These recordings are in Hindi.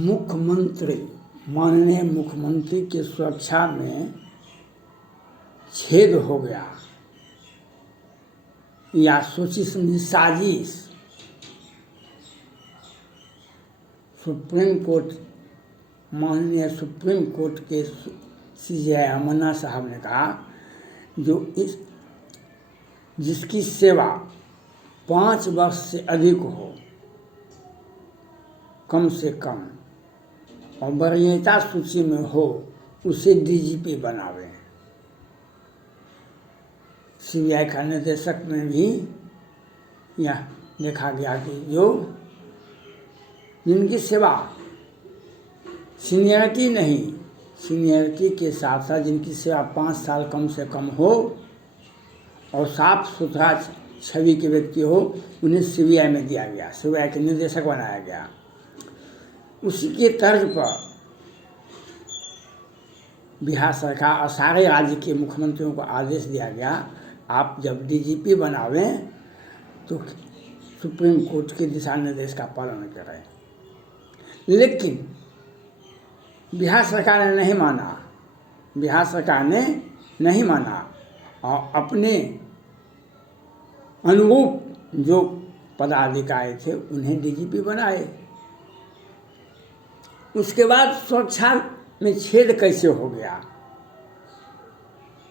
मुख्यमंत्री, माननीय मुख्यमंत्री की सुरक्षा में छेद हो गया या सोची समझी साजिश, सुप्रीम कोर्ट, माननीय सुप्रीम कोर्ट के CJI अमन्ना साहब ने कहा जो जिसकी सेवा 5 वर्ष से अधिक हो कम से कम और वरीयता सूची में हो उसे DGP बनावे। CBI का निर्देशक में भी यह देखा गया कि जिनकी सेवा सीनियरिटी नहीं, सीनियरिटी के साथ साथ जिनकी सेवा 5 साल कम से कम हो और साफ सुथरा छवि के व्यक्ति हो, उन्हें CBI में दिया गया, CBI के निर्देशक बनाया गया। उसी के तर्ज पर बिहार सरकार और सारे राज्य के मुख्यमंत्रियों को आदेश दिया गया, आप जब DGP बनावें तो सुप्रीम कोर्ट के दिशा निर्देश का पालन करें। लेकिन बिहार सरकार ने नहीं माना, बिहार सरकार ने नहीं माना और अपने अनुरूप जो पदाधिकारी थे उन्हें DGP बनाए। उसके बाद सुरक्षा में छेद कैसे हो गया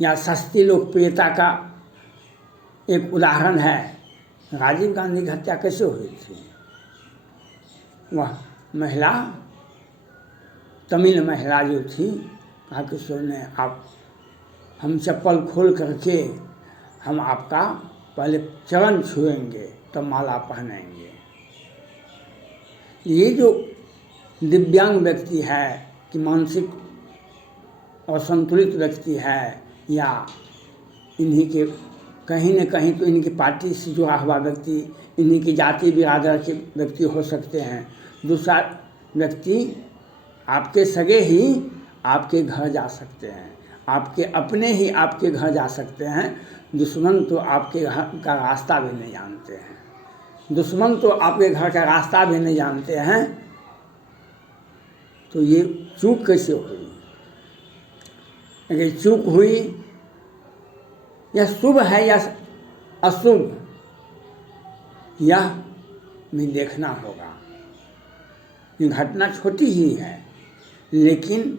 या सस्ती लोकप्रियता का एक उदाहरण है, राजीव गांधी की हत्या कैसे हुई थी। वह महिला, तमिल महिला जो थी, कहा कि ने आप, हम चप्पल खोल करके हम आपका पहले चरण छुएंगे तब माला पहनेंगे। ये जो दिव्यांग व्यक्ति है कि मानसिक असंतुलित व्यक्ति है या इन्हीं के कहीं न कहीं तो इनकी पार्टी से जुड़ा हुआ व्यक्ति, इन्हीं की जाति बिरादर के व्यक्ति हो सकते हैं। दूसरा व्यक्ति आपके सगे ही आपके घर जा सकते हैं, आपके अपने ही आपके घर जा सकते हैं। दुश्मन तो आपके घर का रास्ता भी नहीं जानते हैं, दुश्मन तो आपके घर का रास्ता भी नहीं जानते हैं। तो ये चूक कैसे हुई? अगर चूक हुई, यह शुभ है या अशुभ, यह भी देखना होगा। ये घटना छोटी ही है, लेकिन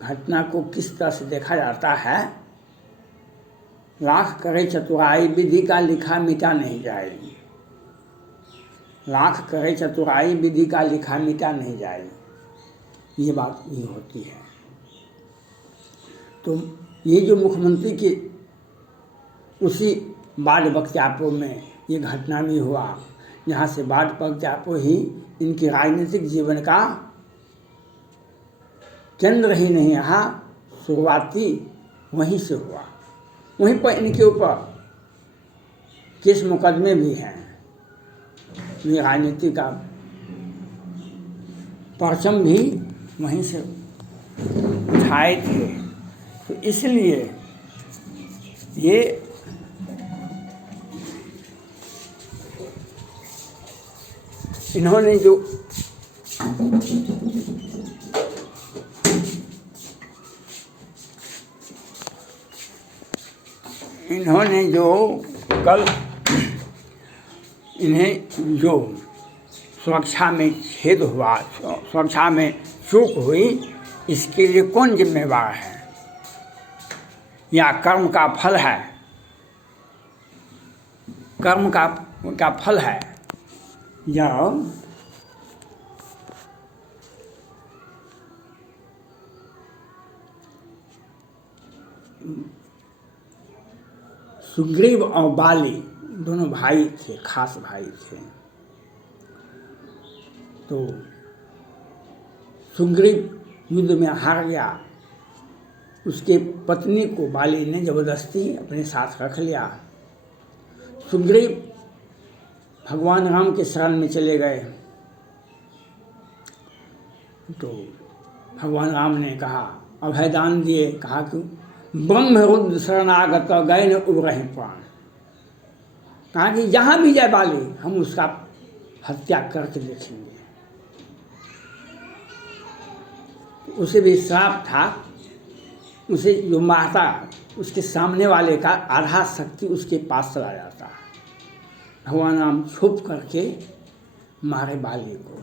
घटना को किस तरह से देखा जाता है। लाख करे चतुराई विधि का लिखा मिटा नहीं जाएगी, लाख करे चतुराई विधि का लिखा मिटा नहीं जाएगी, ये बात नहीं होती है। तो ये जो मुख्यमंत्री के उसी बाढ़ बख्तियारपुर में ये घटना भी हुआ, जहाँ से बाढ़ बख्तियारपुर ही इनके राजनीतिक जीवन का केंद्र ही नहीं रहा, शुरुआती वहीं से हुआ। वहीं पर इनके ऊपर केस मुकदमे भी हैं, ये राजनीति का परचम भी वहीं से उठाए थे। तो इसलिए ये इन्होंने जो कल इन्हें जो सुरक्षा में छेद हुआ, सुरक्षा में चूक हुई, इसके लिए कौन जिम्मेवार है? या कर्म का फल है? कर्म का फल है या सुग्रीव और बाली दोनों भाई थे, खास भाई थे। तो सुग्रीव युद्ध में हार गया, उसके पत्नी को बाली ने जबरदस्ती अपने साथ रख लिया। सुग्रीव भगवान राम के शरण में चले गए, तो भगवान राम ने कहा, अभयदान दिए, कहा कि ब्रह्मरुद्र शरणागत गए न उबरहि प्राण। कहा कि जहाँ भी जाए बाली हम उसका हत्या करके देखेंगे। उसे भी श्राप था, उसे जो मारता उसके सामने वाले का आधा शक्ति उसके पास चला जाता। भगवान राम छुप करके मारे बाली को।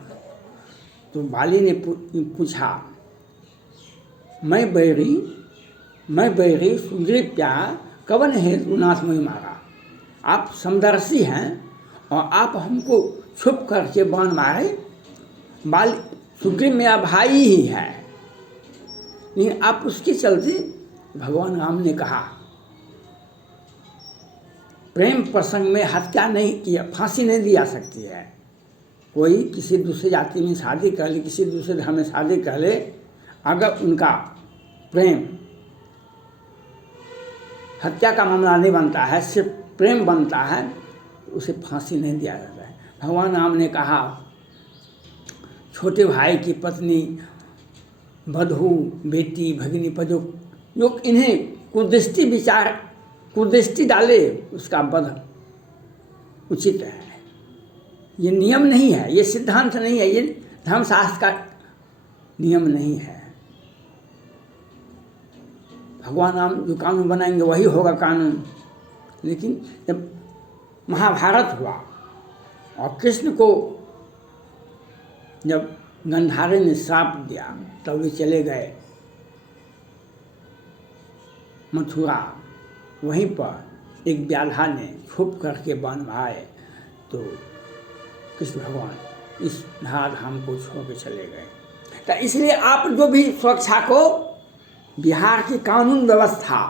तो बाली ने पूछा, मैं बैरी सुग्रीव क्या कवन है तू नाथ में मारा। आप समदर्शी हैं और आप हमको छुप करके बाण मारे। बाली सुग्रीव मेरा भाई ही है, लेकिन आप उसके चलते। भगवान राम ने कहा, प्रेम प्रसंग में हत्या नहीं किया, फांसी नहीं दी जा सकती है। कोई किसी दूसरे जाति में शादी कर ले, किसी दूसरे धर्म में शादी कर ले, अगर उनका प्रेम हत्या का मामला नहीं बनता है, सिर्फ प्रेम बनता है, तो उसे फांसी नहीं दिया जाता है। भगवान राम ने कहा, छोटे भाई की पत्नी, बधू, बेटी, भगिनी पर जो इन्हें कुदृष्टि डाले उसका वध उचित है। ये नियम नहीं है, ये सिद्धांत नहीं है, ये धर्मशास्त्र का नियम नहीं है। भगवान राम जो कानून बनाएंगे वही होगा कानून। लेकिन जब महाभारत हुआ और कृष्ण को जब गंधारे ने श्राप दिया, तब वे चले गए मथुरा। वहीं पर एक व्याधा ने छुप करके बाण मारे, तो कृष्ण भगवान इस धाम को छोड़ के चले गए। तो इसलिए आप जो भी सुरक्षा को, बिहार की कानून व्यवस्था,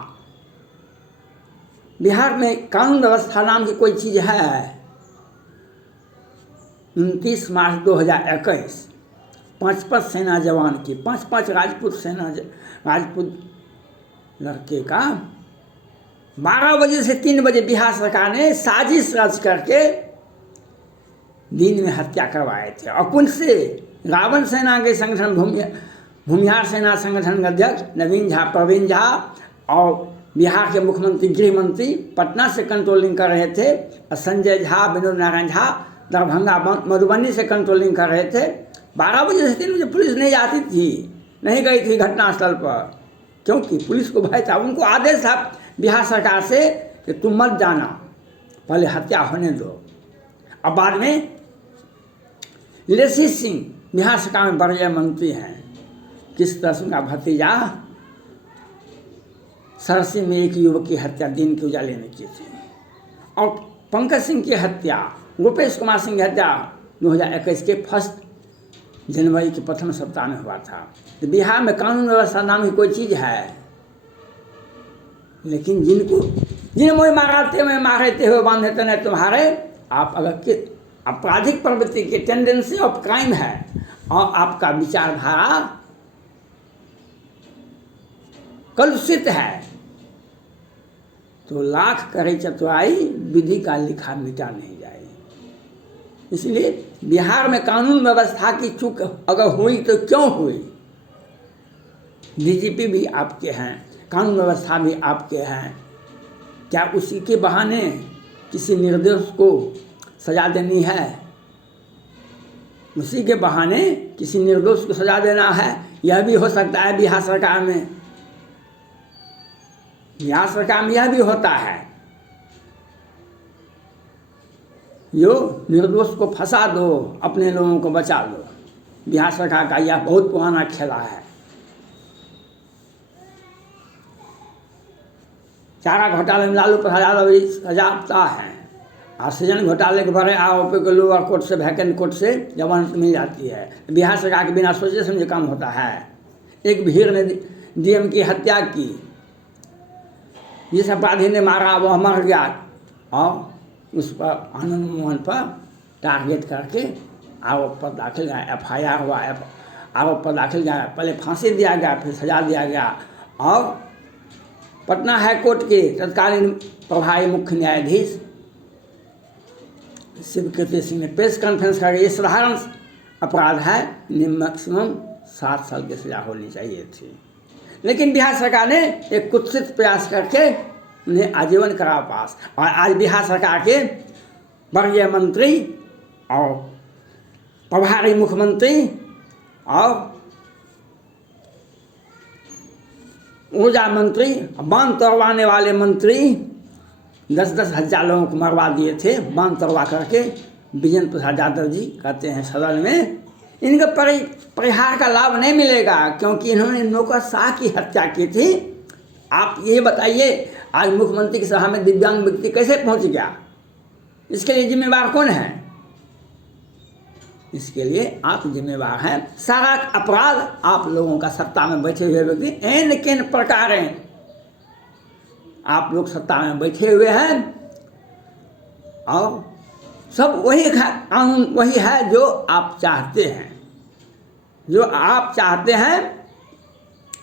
बिहार में कानून व्यवस्था नाम की कोई चीज़ है। 29 मार्च 2021 5 सेना जवान की, 5 राजपूत लड़के का 12 बजे से 3 बजे बिहार सरकार ने साजिश रच करके दिन में हत्या करवाए थे। और कुछ से रावण सेना के संगठन भूमिहार सेना संगठन अध्यक्ष नवीन झा, प्रवीण झा और बिहार के मुख्यमंत्री गृह मंत्री पटना से कंट्रोलिंग कर रहे थे। और संजय झा, विनोद नारायण झा दरभंगा मधुबनी से कंट्रोलिंग कर रहे थे। 12 बजे से 3 बजे पुलिस नहीं आती थी, नहीं गई थी घटनास्थल पर, क्योंकि पुलिस को भय था। उनको आदेश था बिहार सरकार से कि तुम मत जाना, पहले हत्या होने दो। अब बाद में लेसी सिंह बिहार सरकार में बड़े मंत्री हैं, किस तरह से उनका भतीजा सरसी में एक युवक की हत्या दिन के उजाले में की थी। और पंकज सिंह की हत्या, गोपेश कुमार सिंह की हत्या 2021 के 1 जनवरी के प्रथम सप्ताह में हुआ था। तो बिहार में कानून व्यवस्था नाम की कोई चीज़ है, लेकिन जिन मोह माराते में मारते हुए बांधते न तुम्हारे। आप अगर आपराधिक प्रवृत्ति की टेंडेंसी ऑफ क्राइम है और आपका विचारधारा कलुषित है, तो लाख करे चतुराई विधि का लिखा मिटा नहीं जाए। इसलिए बिहार में कानून व्यवस्था की चूक अगर हुई तो क्यों हुई। डीजीपी भी आपके हैं, कानून व्यवस्था भी आपके हैं। क्या उसी के बहाने किसी निर्दोष को सजा देनी है? उसी के बहाने किसी निर्दोष को सजा देना है, यह भी हो सकता है बिहार सरकार में। बिहार सरकार में यह भी होता है, यो निर्दोष को फंसा दो, अपने लोगों को बचा लो। बिहार सरकार का यह बहुत पुराना खेला है। चारा घोटाले में लालू प्रसाद यादव सजाता है, और सृजन घोटाले के बड़े आरोपी को लोअर कोर्ट से, वैकेंट कोर्ट से जमानत मिल जाती है। बिहार सरकार के बिना सोचे समझे काम होता है। एक भीड़ ने डीएम की हत्या की, जिस अपराधी ने मारा वह मर गया, और उस पर आनंद मोहन पर टारगेट करके आरोप पर दाखिल गया, FIR हुआ, आरोप पर दाखिल गया, पहले फांसी दिया गया, फिर सजा दिया गया। और पटना हाईकोर्ट के तत्कालीन प्रभारी मुख्य न्यायाधीश शिवकीर्ति सिंह ने प्रेस कॉन्फ्रेंस करके ये साधारण अपराध है, मैक्सिमम 7 साल की सजा होनी चाहिए थी। लेकिन बिहार सरकार ने एक कुत्सित प्रयास करके उन्हें आजीवन करा पास। और आज बिहार सरकार के वरीय मंत्री और प्रभारी मुख्यमंत्री और ऊर्जा मंत्री, बांध तोड़वाने वाले मंत्री 10-10 हज़ार लोगों को मरवा दिए थे बांध तोड़वा करके। विजेंद्र प्रसाद यादव जी कहते हैं सदन में इनके परिहार का लाभ नहीं मिलेगा क्योंकि इन्होंने नौकरशाह की हत्या की थी। आप ये बताइए आज मुख्यमंत्री की सभा में दिव्यांग व्यक्ति कैसे पहुंच गया? इसके लिए जिम्मेवार कौन है? इसके लिए आप जिम्मेवार हैं। सारा अपराध आप लोगों का सत्ता में बैठे हुए व्यक्ति एन केन प्रकार हैं। आप लोग सत्ता में बैठे हुए हैं और सब वही कानून वही है जो आप चाहते हैं। जो आप चाहते हैं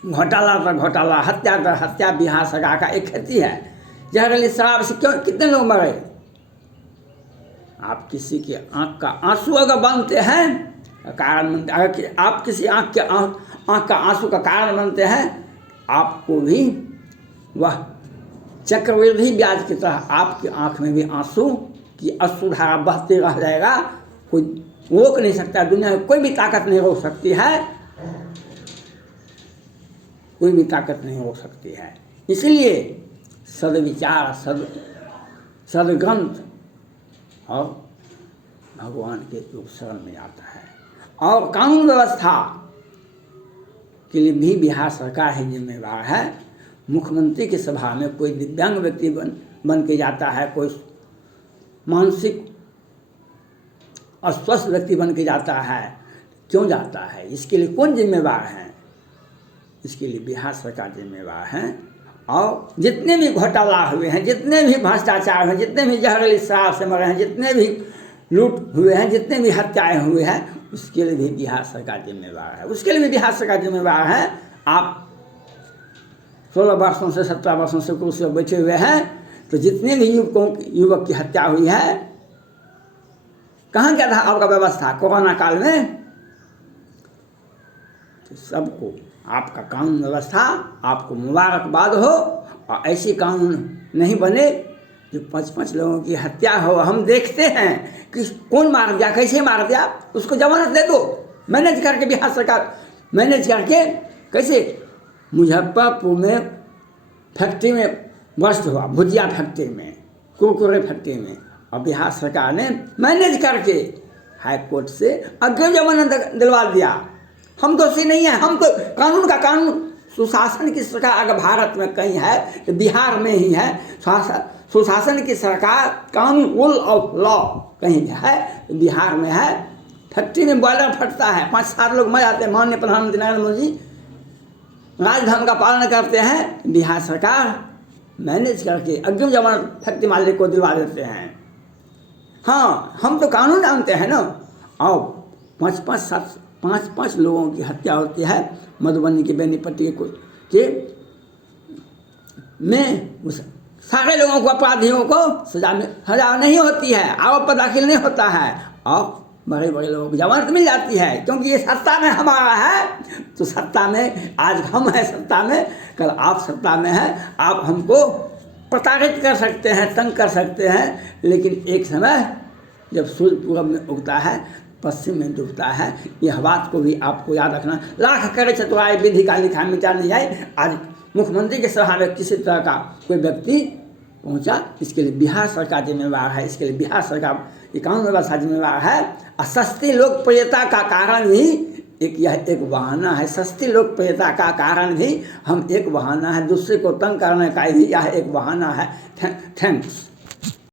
घोटाला पर घोटाला, हत्या पर हत्या। बिहार सरकार का एक खेती है। जहरीली शराब से क्यों कितने लोग मरे? आप किसी के आंख का आंसू अगर बनते हैं कारण, अगर आप किसी आंख का आंसू का कारण बनते हैं, आपको भी वह चक्रवृद्धि ब्याज की तरह आपकी आंख में भी आंसू की अश्रुधारा बहते रह जाएगा। कोई रोक नहीं सकता, दुनिया में कोई भी ताकत नहीं रोक सकती है, कोई भी ताकत नहीं रोक सकती है। इसलिए सद्विचार, सद्ग्रंथ और भगवान के योग शरण में आता है। और कानून व्यवस्था के लिए भी बिहार सरकार ही जिम्मेवार है। मुख्यमंत्री की सभा में कोई दिव्यांग व्यक्ति बन के जाता है, कोई मानसिक अस्वस्थ व्यक्ति बन के जाता है, क्यों जाता है? इसके लिए कौन जिम्मेवार है? इसके लिए बिहार सरकार जिम्मेवार है। और जितने भी घोटाला हुए हैं, जितने भी भ्रष्टाचार हैं, जितने भी जहरीली शराब से मरे हैं, जितने भी लूट हुए हैं, जितने भी हत्याएं हुए हैं, उसके लिए भी बिहार सरकार जिम्मेवार है। उसके लिए भी बिहार सरकार जिम्मेवार है। आप 16 वर्षों से 17 वर्षों से कुर्सी पर बैठे हुए हैं, तो जितने भी युवक की हत्या हुई है, कहाँ क्या था आपका व्यवस्था कोरोना काल में? तो सबको आपका कानून व्यवस्था आपको मुबारकबाद हो। और ऐसी कानून नहीं बने जो 5-5 लोगों की हत्या हो। हम देखते हैं कि कौन मार दिया, कैसे मार दिया, उसको जमानत दे दो। मैनेज करके बिहार सरकार मैनेज करके कैसे मुजफ्फरपुर में फैक्ट्री में बस्ट हुआ, भुजिया फैक्ट्री में, कुरकुरे फैक्ट्री में, और बिहार सरकार ने मैनेज करके हाई कोर्ट से अग्रिम जमानत दिलवा दिया। हम दोषी नहीं है, हम तो कानून का कानून सुशासन की सरकार अगर भारत में कहीं है तो बिहार में ही है। सुशासन की सरकार, कानून, रूल ऑफ लॉ कहीं है तो बिहार में है। फैक्ट्री में बॉयलर फटता है, 5-7 लोग मर जाते हैं। माननीय प्रधानमंत्री नरेंद्र मोदी राजधर्म का पालन करते हैं। बिहार सरकार मैनेज करके अग्रिम जमानत फैक्ट्री मालिक को दिलवा देते हैं। हाँ, हम तो कानून जानते हैं ना। और 5-5 लोगों की हत्या होती है मधुबनी के बेनीपट्टी के में, उस सारे लोगों को, अपराधियों को सजा नहीं होती है, आरोप पर दाखिल नहीं होता है, और बड़े बड़े लोगों को जमानत मिल जाती है। क्योंकि ये सत्ता में हमारा है। तो सत्ता में आज हम हैं, सत्ता में कल आप सत्ता में हैं। आप हमको प्रताड़ित कर सकते हैं, तंग कर सकते हैं, लेकिन एक समय जब सूर्य पूरब में उगता है, पश्चिम में डूबता है। यह बात को भी आपको याद रखना। लाख करे चतुराई विधि का लिखा मिटा नहीं जाए। आज मुख्यमंत्री के सभा में किसी तरह का कोई व्यक्ति पहुंचा, इसके लिए बिहार सरकार जिम्मेवार है। इसके लिए बिहार सरकार की कानून व्यवस्था जिम्मेवार है। और सस्ती लोकप्रियता का कारण भी यह एक बहाना है। सस्ती लोकप्रियता का कारण भी हम एक बहाना है। दूसरे को तंग करने का भी यह एक बहाना है। थैंक्स।